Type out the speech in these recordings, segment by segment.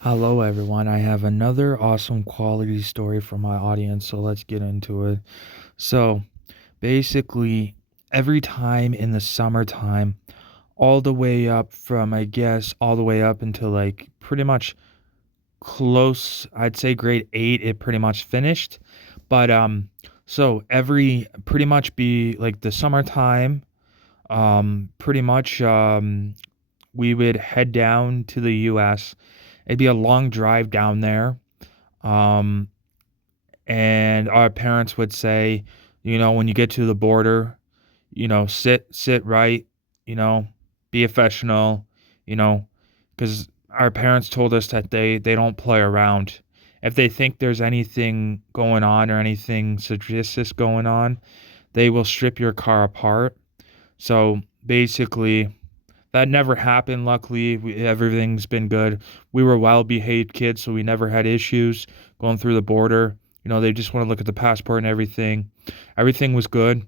Hello, everyone. I have another awesome quality story for my audience, so let's get into it. So, basically, every time in the summertime, all the way up from, I guess, all the way up until like pretty much close, I'd say grade 8, it pretty much finished. But, so every pretty much be like the summertime, pretty much, we would head down to the US. It'd be a long drive down there. Um, and our parents would say, when you get to the border, sit right, be professional, you know, because our parents told us that they don't play around. If they think there's anything going on or anything suspicious going on, they will strip your car apart. So basically, that never happened. Luckily, everything's been good. We were well-behaved kids, so we never had issues going through the border. They just want to look at the passport and everything. Everything was good,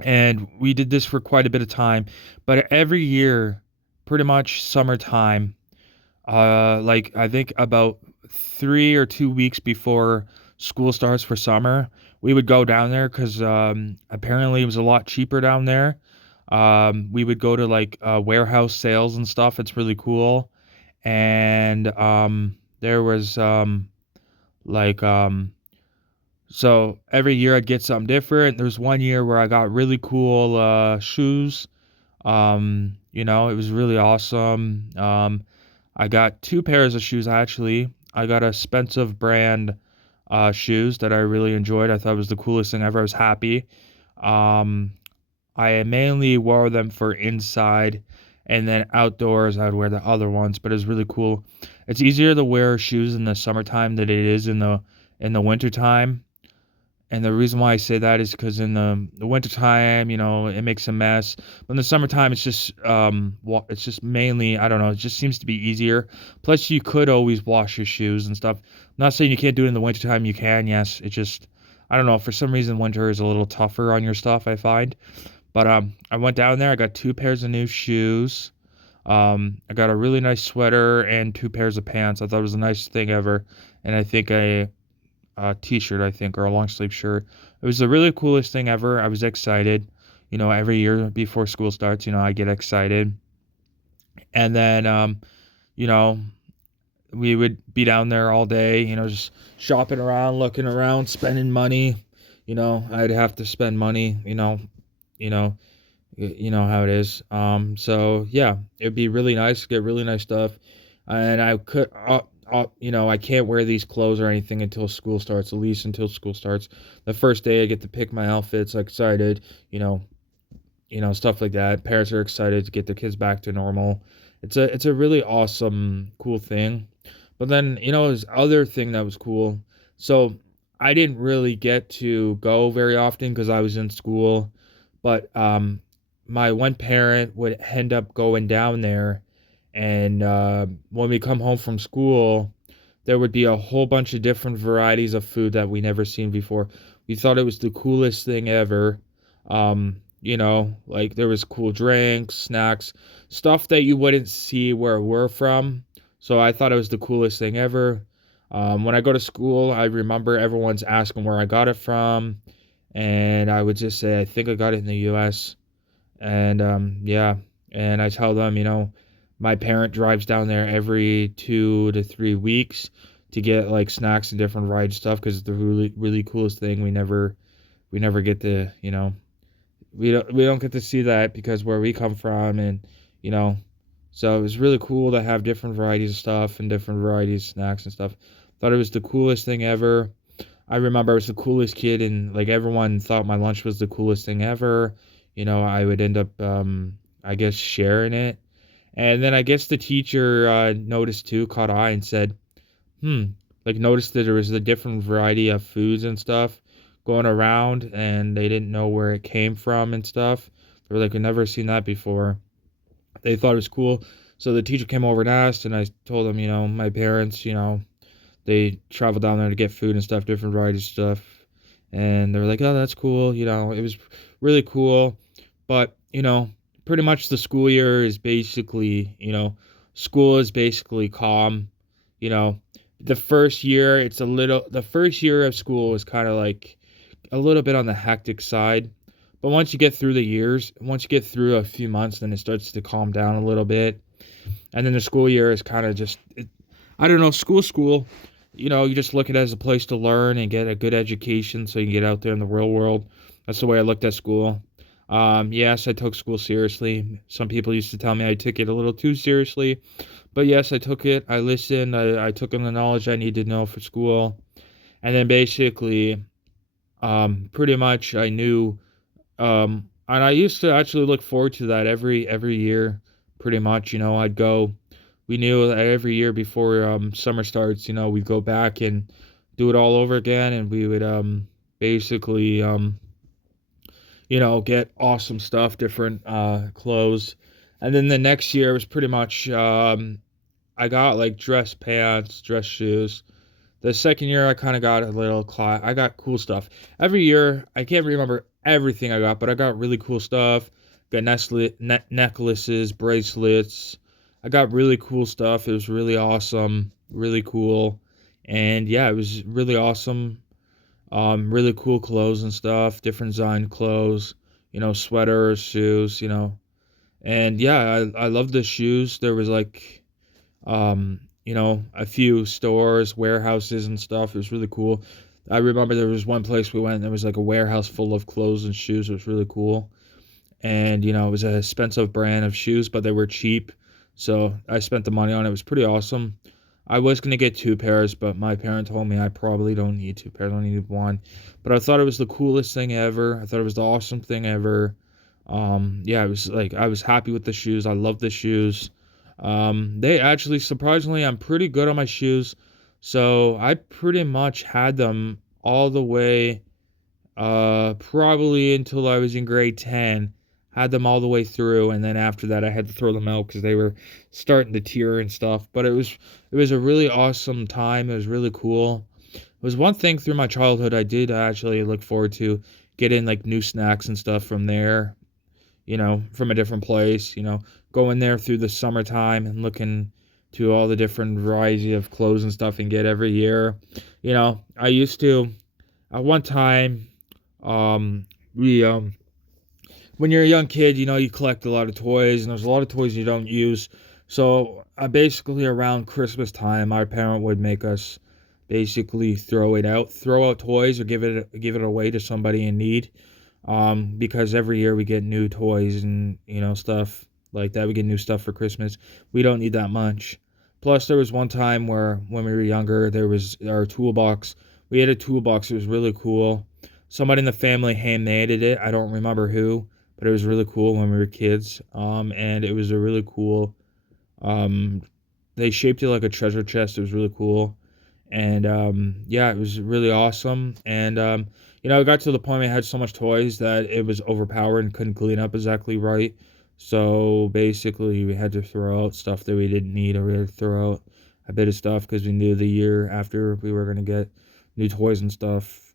and we did this for quite a bit of time. But every year, pretty much summertime, like I think about 3 or 2 weeks before school starts for summer, we would go down there because apparently it was a lot cheaper down there. We would go to like warehouse sales and stuff. It's really cool. And there was like so every year I'd get something different. There's one year where I got really cool shoes. It was really awesome. I got two pairs of shoes actually. I got a expensive brand shoes that I really enjoyed. I thought it was the coolest thing ever. I was happy. Um, I mainly wore them for inside, and then outdoors I would wear the other ones, but it's really cool. It's easier to wear shoes in the summertime than it is in the wintertime. And the reason why I say that is because in the wintertime, it makes a mess. But in the summertime, it's just mainly, I don't know, it just seems to be easier. Plus, you could always wash your shoes and stuff. I'm not saying you can't do it in the wintertime. You can, yes. It just, I don't know. For some reason, winter is a little tougher on your stuff, I find. But I went down there. I got two pairs of new shoes. I got a really nice sweater and two pairs of pants. I thought it was the nicest thing ever. And I think a t-shirt, I think, or a long sleeve shirt. It was the really coolest thing ever. I was excited. Every year before school starts, I get excited. And then, you know, we would be down there all day, just shopping around, looking around, spending money. I'd have to spend money, you know, you know how it is. So yeah, it'd be really nice to get really nice stuff, and I could, I can't wear these clothes or anything until school starts. At least until school starts. The first day I get to pick my outfits. Like excited, stuff like that. Parents are excited to get their kids back to normal. It's a really awesome, cool thing. But then there's other thing that was cool. So I didn't really get to go very often because I was in school, but my one parent would end up going down there, and when we come home from school, there would be a whole bunch of different varieties of food that we never seen before. We thought it was the coolest thing ever. Like there was cool drinks, snacks, stuff that you wouldn't see where we're from. So I thought it was the coolest thing ever. When I go to school, I remember everyone's asking where I got it from, and I would just say I think I got it in the U.S. And yeah, and I tell them, my parent drives down there every 2 to 3 weeks to get like snacks and different ride stuff because it's the really really coolest thing. We never get to, we don't get to see that because where we come from, and you know so it was really cool to have different varieties of stuff and different varieties of snacks and stuff. Thought it was the coolest thing ever. I remember I was the coolest kid, and like everyone thought my lunch was the coolest thing ever. I would end up, I guess, sharing it. And then I guess the teacher noticed too, caught eye, and said, hmm, like noticed that there was a different variety of foods and stuff going around, and they didn't know where it came from and stuff. They were like, "We've never seen that before." They thought it was cool. So the teacher came over and asked, and I told them, my parents, they travel down there to get food and stuff, different varieties of stuff. And they were like, oh, that's cool. It was really cool. But, pretty much the school year is basically, school is basically calm. you know, the first year of school is kind of like a little bit on the hectic side. But once you get through a few months, then it starts to calm down a little bit. And then the school year is kind of I don't know, school. You just look at it as a place to learn and get a good education so you can get out there in the real world. That's the way I looked at school. Yes, I took school seriously. Some people used to tell me I took it a little too seriously. But yes, I took it. I listened. I took in the knowledge I needed to know for school. And then basically, pretty much I knew, and I used to actually look forward to that every year, pretty much. We knew that every year before summer starts, we'd go back and do it all over again, and we would basically get awesome stuff, different clothes. And then the next year was pretty much I got like dress pants, dress shoes. The second year, I kind of got I got cool stuff. Every year, I can't remember everything I got, but I got really cool stuff. Got necklaces, bracelets. I got really cool stuff. It was really awesome, really cool. And yeah, it was really awesome. Really cool clothes and stuff, different design clothes, sweaters, shoes, And yeah, I love the shoes. There was like a few stores, warehouses and stuff. It was really cool. I remember there was one place we went and there was like a warehouse full of clothes and shoes. It was really cool. And, it was an expensive brand of shoes, but they were cheap. So I spent the money on it. It was pretty awesome. I was going to get two pairs, but my parent told me I probably don't need two pairs. I only need one. But I thought it was the coolest thing ever. I thought it was the awesome thing ever. Yeah, it was like I was happy with the shoes. I love the shoes. They actually, surprisingly, I'm pretty good on my shoes. So I pretty much had them all the way, probably until I was in grade 10. Had them all the way through, and then after that, I had to throw them out because they were starting to tear and stuff. But it was a really awesome time. It was really cool. It was one thing through my childhood I did actually look forward to getting like new snacks and stuff from there, from a different place, going there through the summertime and looking to all the different variety of clothes and stuff and get every year. I used to, at one time, we, when you're a young kid, you collect a lot of toys and there's a lot of toys you don't use. So basically around Christmas time, our parent would make us basically throw out toys or give it away to somebody in need. Because every year we get new toys and stuff like that. We get new stuff for Christmas. We don't need that much. Plus, there was one time where when we were younger, there was our toolbox. We had a toolbox. It was really cool. Somebody in the family handmade it. I don't remember who, but it was really cool when we were kids. And it was a really cool. Um, they shaped it like a treasure chest. It was really cool. And yeah, it was really awesome. And it got to the point where I had so much toys that it was overpowered and couldn't clean up exactly right. So basically, we had to throw out stuff that we didn't need, or we had to throw out a bit of stuff because we knew the year after we were gonna get new toys and stuff.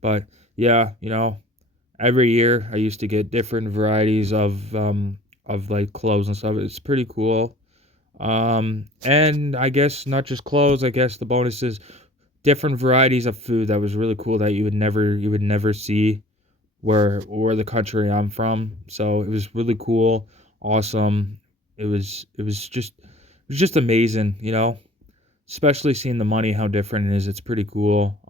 But yeah, every year I used to get different varieties of like clothes and stuff. It's pretty cool. And I guess not just clothes, I guess the bonus is different varieties of food that was really cool that you would never see where the country I'm from. So it was really cool, awesome. It was just amazing, especially seeing the money, how different it is. It's pretty cool.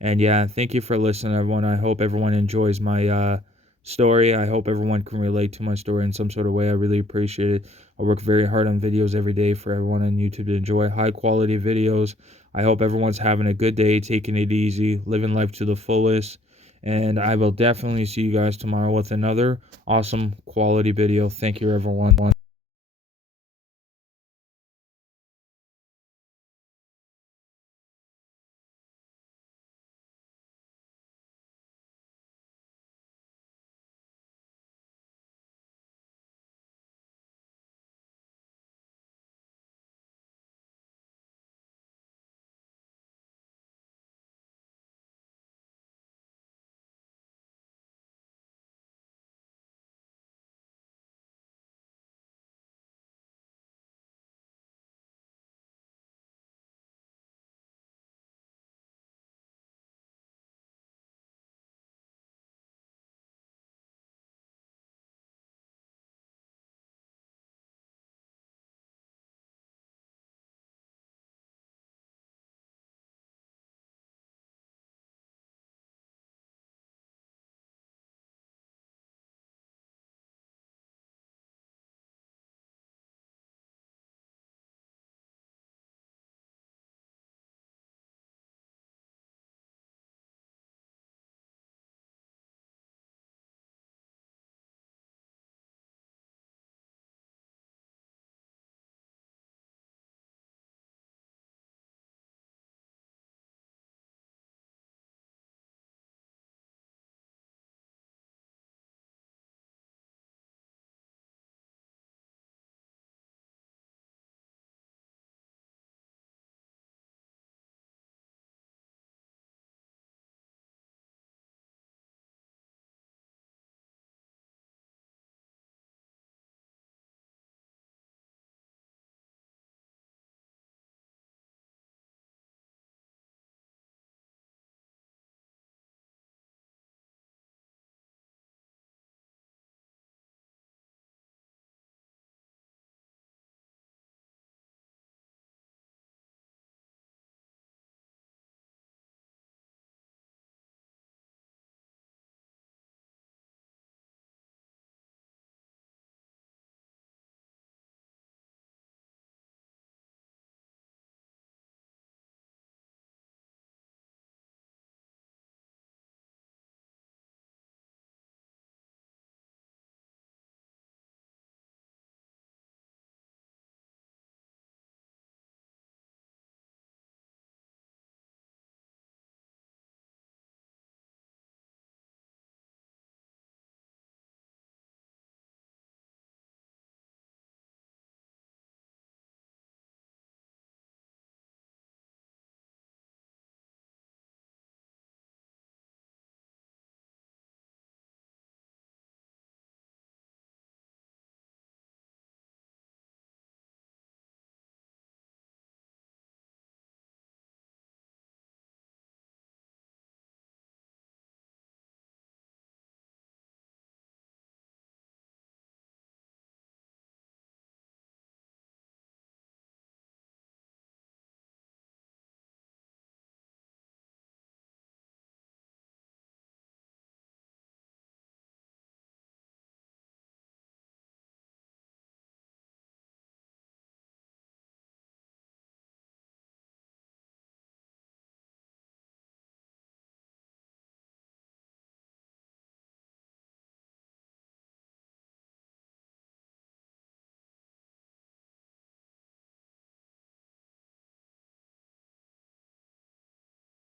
And yeah, thank you for listening, everyone. I hope everyone enjoys my story. I hope everyone can relate to my story in some sort of way. I really appreciate it. I work very hard on videos every day for everyone on YouTube to enjoy high quality videos. I hope everyone's having a good day, taking it easy, living life to the fullest. And I will definitely see you guys tomorrow with another awesome quality video. Thank you, everyone.